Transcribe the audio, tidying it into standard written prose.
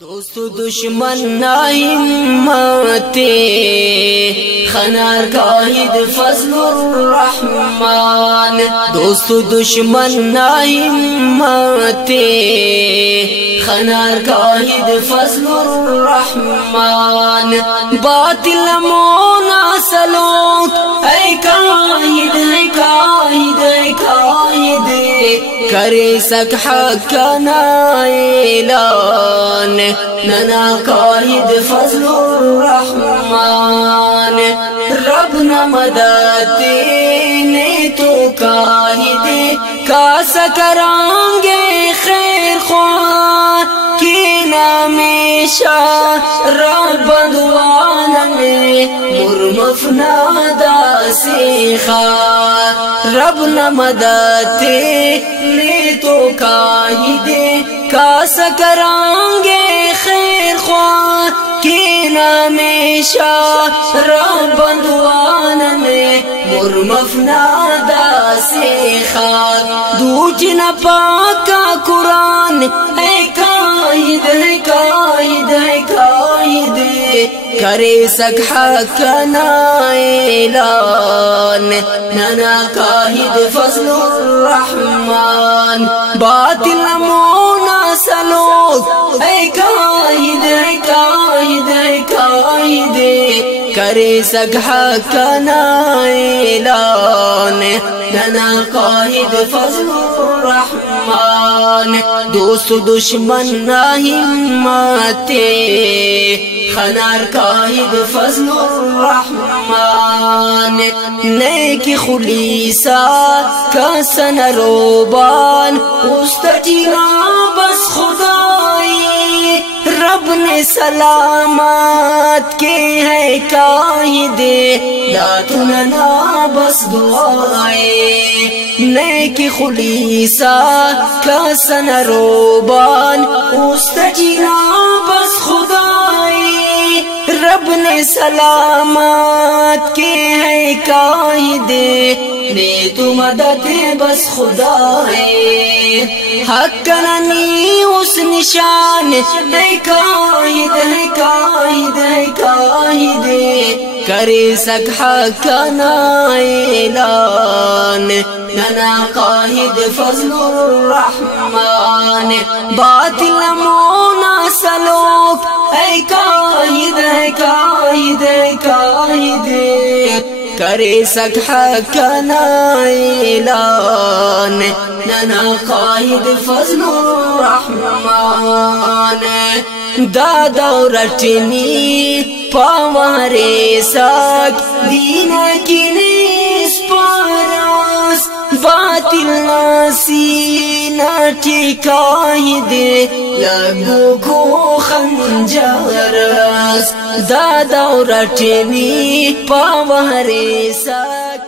दोस्तों दुश्मन ना हिम्मते खनार काहिद फजलुर रहमान। दोस्तों दुश्मन ना हिम्मते खनार काहिद फजलुर रहमान। बातिल मोना सलोक ऐ काहिद ऐ काहिद ऐ काहिद करे सक हक ना ऐलान नना काहिद फजलुर रहमान। रब न मदद ने तो काहिद का सकरांगे खैर ख्वाह की नामेशा रब दुआन में मुरमफनादा से खा। रब न मदद ने तो काहिद का सकरांगे खैर ख्वाह की नामेशा रब दुआन में मुरमफनादा से खा। दूज न पाका कुरान ऐ काहिद है काहिद है काहिद करे सक हक ना ऐलान नना काहिद फजलुर रहमान। बातिल मोना सलोक ऐ काहिद है काहिद है काहिद करे सक हक ना ऐलान नना काहिद फजलुर रहमान। दोस्तों दुश्मन ना हिम्मते खनार काहिद फजलुर रहमान। नेकी खुलीसा का सनरोबान उस्तजीना बस खुदाई रब ने सलामत के है काहिद दातुना बस दुआए। नेकी खुलीसा का सनरोबान उस्तजीना बस खुदाई रब ने सलामत के है काहिद ने तो मदद बस खुदा है। हक ननी उस निशान है काहिद है काहिद है काहिद करे सक हक ना ऐलान नना काहिद फजलुर रहमान। बातिल मोना सलोक ऐ काहिद है काहिद है काहिद करे सक हक ना ऐलान नना काहिद फजलुर रहमान। दादा रटनी पावरे सक दीन की निस्पारास बातिल नासी नाटी काहिद लगो को खंजरस। दादा रटनी पावरे सक